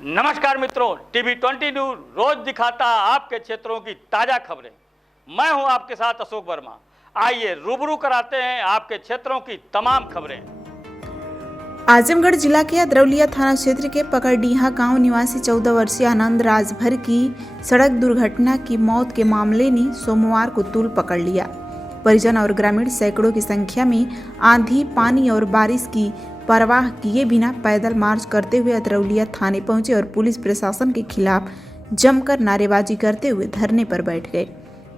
नमस्कार मित्रों, TV 20 news रोज दिखाता आपके क्षेत्रों की ताजा खबरें। मैं हूं आपके साथ अशोक वर्मा। आइए रूबरू कराते हैं आपके क्षेत्रों की तमाम खबरें। आजमगढ़ जिला के अदरौलिया थाना क्षेत्र के पकड़डीहा गांव निवासी 14 वर्षीय आनंद राजभर की सड़क दुर्घटना की मौत के मामले ने सोमवार को तूल पकड़ लिया। परिजन और ग्रामीण सैकड़ों की संख्या में आंधी, पानी और बारिश की परवाह किए बिना पैदल मार्च करते हुए अदरौलिया थाने पहुंचे और पुलिस प्रशासन के खिलाफ जमकर नारेबाजी करते हुए धरने पर बैठ गए।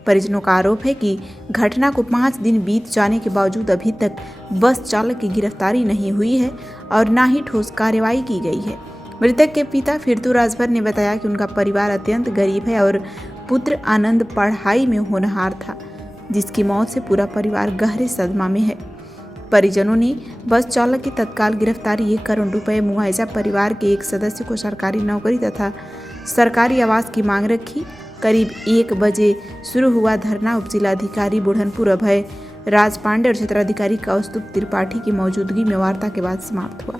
परिजनों का आरोप है कि घटना को 5 दिन बीत जाने के बावजूद अभी तक बस चालक की गिरफ्तारी नहीं हुई है और न ही ठोस कार्रवाई की गई है। मृतक के पिता फिरतू राजभर ने बताया कि उनका परिवार अत्यंत गरीब है और पुत्र आनंद पढ़ाई में होनहार था, जिसकी मौत से पूरा परिवार गहरे सदमा में है। परिजनों ने बस चालक की तत्काल गिरफ्तारी, 1 करोड़ रुपए मुआवजा, परिवार के एक सदस्य को सरकारी नौकरी तथा सरकारी आवास की मांग रखी। करीब 1 बजे शुरू हुआ धरना उप जिलाधिकारी बुढ़नपुर अभय राज पांडे और क्षेत्राधिकारी कौस्तुभ त्रिपाठी की मौजूदगी में वार्ता के बाद समाप्त हुआ।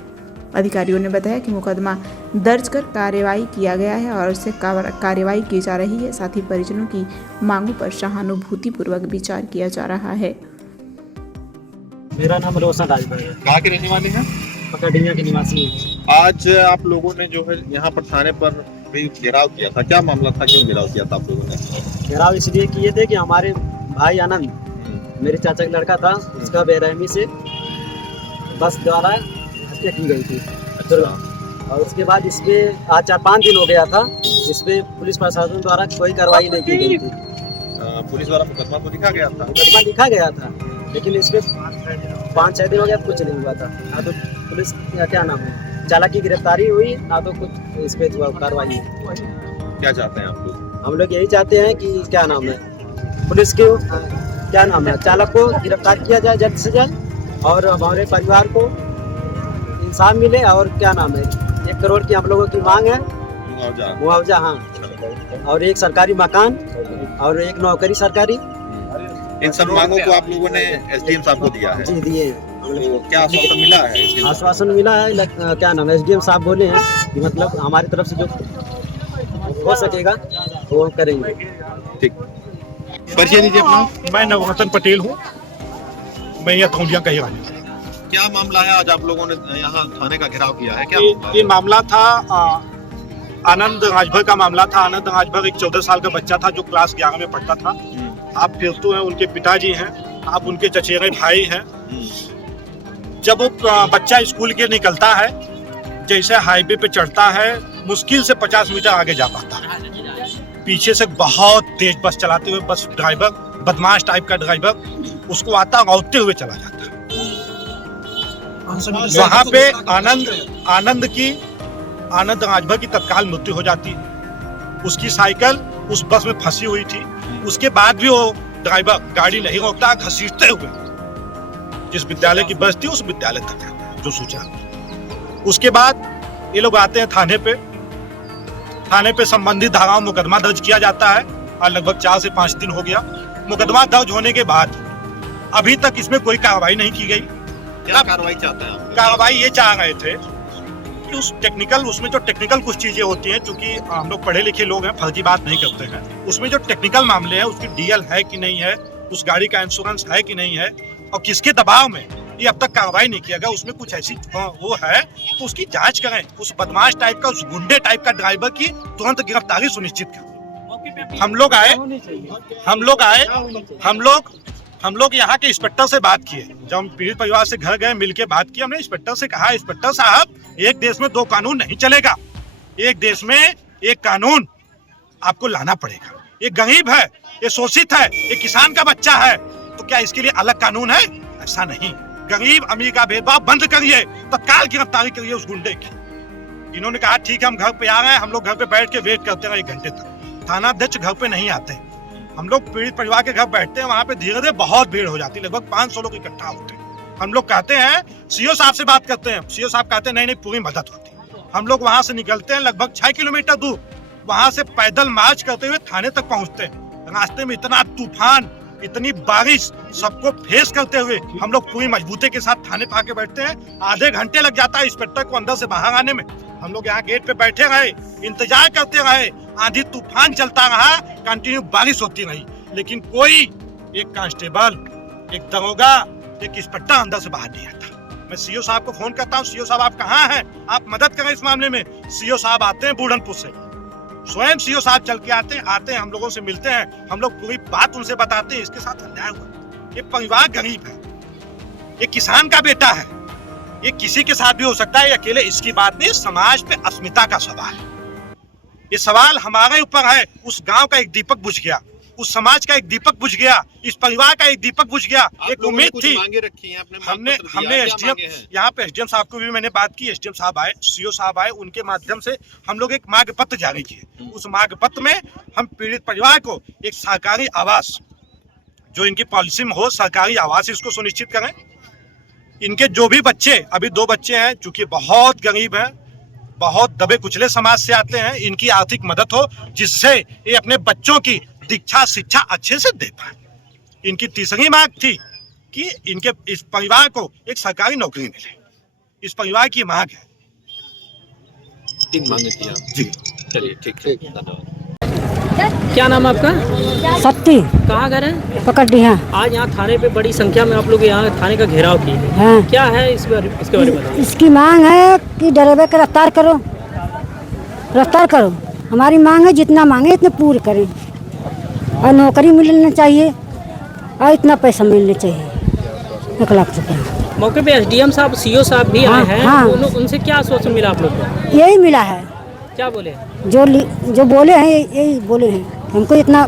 अधिकारियों ने बताया कि मुकदमा दर्ज कर कार्रवाई किया गया है और उससे कार्रवाई की जा रही है। साथ ही परिजनों की मांगों पर सहानुभूतिपूर्वक विचार किया जा रहा है। मेरा नाम रोशन राजभर है। कहाँ के रहने वाले हैं? पकड़िया के निवासी हैं। आज आप लोगों ने जो है यहाँ पर थाने पर भी घेराव किया था, क्या मामला था, क्यों घेराव किया था आप लोगों ने? घेराव इसलिए किए थे कि हमारे भाई आनंद, मेरे चाचा का लड़का था, उसका बेरहमी से बस द्वारा हत्या की गई थी। और उसके बाद इस पे आज 4-5 दिन हो गया था, इस पे पुलिस प्रशासन द्वारा कोई कार्रवाई नहीं की गई थी। पुलिस द्वारा मुकदमा तो लिखा गया था? मुकदमा लिखा गया था, लेकिन इस पे 5-6 दिन हो गया, कुछ नहीं हुआ था। ना तो पुलिस का क्या नाम है, चालक की गिरफ्तारी हुई, ना तो कुछ इस पे कार्रवाई हुई। क्या चाहते हैं आप लोग? हम लोग यही चाहते हैं कि क्या नाम है, पुलिस के क्या नाम है, चालक को गिरफ्तार किया जाए जल्द से जल्द और हमारे परिवार को इंसाफ मिले। और क्या नाम है, 1 करोड़ की हम लोगों की मांग है, मुआवजा। हाँ, और एक सरकारी मकान और एक नौकरी सरकारी। इन सब मांगों को आप लोगों ने एसडीएम साहब को दिया है? जी दिए। तो क्या आश्वासन मिला है? आश्वासन मिला है, क्या नाम है, एसडीएम साहब बोले हैं कि मतलब हमारी तरफ से जो हो सकेगा वो करेंगे। ठीक, परिचय दीजिए अपना। मैं नवरतन पटेल हूँ, मैं यहाँ धौलिया का ही रहने वाला। क्या मामला है, आज आप लोगों ने यहाँ थाने का घेराव किया है? क्या ये मामला था आनंद राजभर का मामला था। आनंद राजभर एक 14 साल का बच्चा था जो क्लास 11 में पढ़ता था। आप फिरतू हैं, उनके पिताजी हैं, आप उनके चचेरे भाई हैं। जब वो बच्चा स्कूल के निकलता है, जैसे हाईवे पे चढ़ता है, मुश्किल से 50 मीटर आगे जा पाता है। पीछे से बहुत तेज बस चलाते हुए बस ड्राइवर, बदमाश टाइप का ड्राइवर, उसको आता रौदते हुए चला जाता है। वहां पे आनंद राजभर की तत्काल मृत्यु हो जाती है। उसकी साइकिल उस बस में फंसी हुई थी। उसके बाद भी वो ड्राइवर गाड़ी नहीं रोकता, घसीटते हुए जिस विद्यालय की बस थी उस विद्यालय तक जाता है, जो सूचना। उसके बाद ये लोग आते हैं थाने पे संबंधित धाराओं में मुकदमा दर्ज किया जाता है और लगभग 4 से 5 दिन हो गया। मुकदमा दर्ज होने के बाद अभी तक इसमें कोई कार्रवाई नहीं की गई। क्या कार्रवाई चाहते हैं आप? कार्रवाई ये चाह रहे थे कि उसमें जो टेक्निकल कुछ चीजें होती हैं, क्योंकि हम लोग पढ़े लिखे लोग हैं, फर्जी बात नहीं करते हैं। उसमें जो टेक्निकल मामले हैं, उसकी डीएल है कि नहीं है, उस गाड़ी का इंश्योरेंस है कि नहीं है, और किसके दबाव में ये अब तक कार्रवाई नहीं किया गया, उसमें कुछ ऐसी वो है तो उसकी जांच करें। उस बदमाश टाइप का, उस गुंडे टाइप का ड्राइवर की तुरंत गिरफ्तारी सुनिश्चित करें। हम लोग यहाँ के इंस्पेक्टर से बात किए। जब हम पीड़ित परिवार से घर गए, मिलके बात की, हमने इंस्पेक्टर से कहा, इंस्पेक्टर साहब, एक देश में 2 कानून नहीं चलेगा। एक देश में एक कानून आपको लाना पड़ेगा। ये गरीब है, ये शोषित है, ये किसान का बच्चा है, तो क्या इसके लिए अलग कानून है? ऐसा नहीं। गरीब अमीर का भेदभाव बंद करिए, तत्काल गिरफ्तारी करिए उस गुंडे की। इन्होंने कहा ठीक है, हम घर पे आ रहे हैं। हम लोग घर पे बैठ के वेट करते रहे 1 घंटे तक। थाना अध्यक्ष घर पे नहीं आते। हम लोग पीड़ित परिवार के घर बैठते हैं, वहाँ पे धीरे धीरे बहुत भीड़ हो जाती है, लगभग 500 लोग इकट्ठा होते हैं। हम लोग कहते हैं, सीओ साहब से बात करते हैं, सीओ साहब कहते हैं नहीं पूरी मदद होती। हम लोग वहाँ से निकलते हैं, लगभग 6 किलोमीटर दूर, वहाँ से पैदल मार्च करते हुए थाने तक पहुँचते हैं। रास्ते में इतना तूफान, इतनी बारिश सबको फेस करते हुए हम लोग पूरी मजबूती के साथ थाने पे आके बैठते हैं। आधे घंटे लग जाता है इंस्पेक्टर को अंदर से बाहर आने में। हम लोग यहाँ गेट पे बैठे रहे, इंतजार करते रहे, आंधी तूफान चलता रहा, कंटिन्यू बारिश होती रही, लेकिन कोई एक कांस्टेबल, एक दरोगा, एक इंस्पेक्टर अंदर से बाहर नहीं आता। मैं सीओ साहब को फोन करता हूँ, सीओ साहब आप कहाँ हैं, आप मदद करें इस मामले में। सीओ साहब आते हैं बूढ़नपुर से, स्वयं सीओ साहब चल के आते हैं, हम लोगों से मिलते हैं, हम लोग पूरी बात उनसे बताते हैं। इसके साथ अन्याय हुआ, ये परिवार गरीब है, ये किसान का बेटा है, ये किसी के साथ भी हो सकता है, ये अकेले इसकी बात नहीं, समाज पे अस्मिता का सवाल है। ये सवाल हमारे ऊपर है। उस गांव का एक दीपक बुझ गया, उस समाज का एक दीपक बुझ गया, इस परिवार का एक दीपक बुझ गया। एक उम्मीद थी, मांगे रखी हैं, हमने एसडीएम, यहाँ पे एसडीएम साहब को भी मैंने बात की, एसडीएम साहब आए, सीओ साहब आए, उनके माध्यम से हम लोग एक मांग पत्र जारी किए। उस मांग पत्र में हम पीड़ित परिवार को एक सरकारी आवास, जो इनकी पॉलिसी में हो, सरकारी आवास इसको सुनिश्चित करें। इनके जो भी बच्चे, अभी 2 बच्चे हैं, चूंकि बहुत गरीब हैं, बहुत दबे कुचले समाज से आते हैं, इनकी आर्थिक मदद हो, जिससे ये अपने बच्चों की दीक्षा शिक्षा अच्छे से दे पाए। इनकी तीसरी मांग थी कि इनके इस परिवार को एक सरकारी नौकरी मिले। इस परिवार की मांग है। 3 मांगे थी आप जी। चलिए ठीक है, धन्यवाद। क्या नाम है आपका? सत्ती कहाँ घर है? पकड़ दी हैं। आज यहाँ थाने पे बड़ी संख्या में आप लोग यहाँ थाने का घेराव किए हैं। हाँ। क्या है इसके बारे में बताओ। इसकी मांग है कि ड्राइवर को गिरफ्तार करो, गिरफ्तार करो। हमारी मांग है जितना मांगे इतने पूरे करें, और नौकरी मिलना चाहिए, और इतना पैसा मिलना चाहिए, 1 लाख रुपया। मौके पे एसडीएम साहब, सीओ साहब भी आए हैं। हाँ। उनसे क्या आश्वासन मिला आप लोग को? यही मिला है, क्या बोले? जो बोले हैं यही बोले हैं, हमको इतना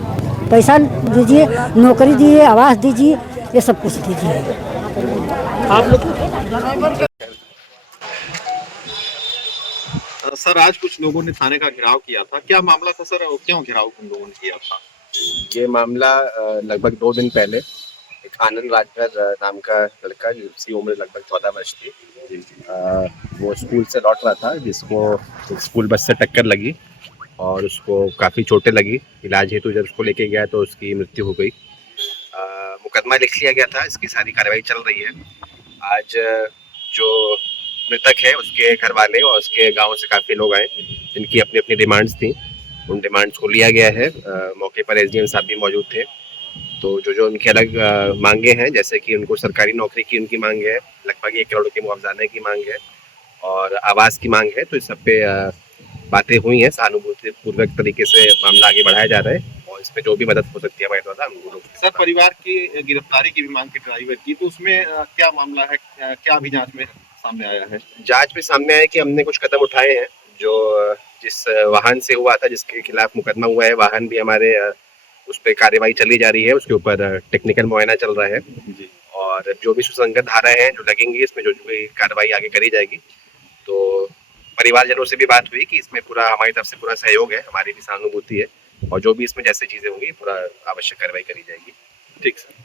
पैसा दीजिए, नौकरी दीजिए, आवास दीजिए, ये सब कुछ दीजिए। आप लोग सर आज कुछ लोगों ने थाने का घेराव किया था, क्या मामला था सर, और क्यों घेराव उन लोगों ने किया था? ये मामला लगभग 2 दिन पहले एक आनंद राजभर नाम का लड़का, जिसकी उम्र लगभग 14 वर्ष थी, वो स्कूल से लौट रहा था, जिसको स्कूल बस से टक्कर लगी और उसको काफ़ी चोटें लगी। इलाज हेतु जब उसको लेके गया तो उसकी मृत्यु हो गई। मुकदमा लिख लिया गया था, इसकी सारी कार्रवाई चल रही है। आज जो मृतक है उसके घर वाले और उसके गांव से काफ़ी लोग आए, जिनकी अपनी अपनी डिमांड्स थी, उन डिमांड्स को लिया गया है। मौके पर एसडीएम साहब भी मौजूद थे। तो जो उनके अलग मांगे हैं, जैसे कि उनको सरकारी नौकरी की उनकी मांग है, लगभग 1 करोड़ के मुआवजाने की मांग है और आवास की मांग है, तो इस सब पे बातें हुई हैं। सहानुभूति पूर्वक तरीके से मामला आगे बढ़ाया जा रहा है और इसमें जो भी मदद हो सकती है हमारे द्वारा हम लोग। सर परिवार की गिरफ्तारी की भी मांग की ड्राइवर की, तो उसमें क्या मामला है, क्या अभी जांच में सामने आया है? जांच में सामने आया कि हमने कुछ कदम उठाए हैं। जो जिस वाहन से हुआ था, जिसके खिलाफ मुकदमा हुआ है, वाहन भी हमारे उस पर कार्रवाई चली जा रही है, उसके ऊपर टेक्निकल मुआयना चल रहा है जी। और जो भी सुसंगत धाराएं हैं जो लगेंगी, इसमें जो भी कार्रवाई आगे करी जाएगी। तो परिवारजनों से भी बात हुई कि इसमें पूरा हमारी तरफ से पूरा सहयोग है, हमारी भी सहानुभूति है, और जो भी इसमें जैसे चीजें होंगी पूरा आवश्यक कार्रवाई करी जाएगी। ठीक सर।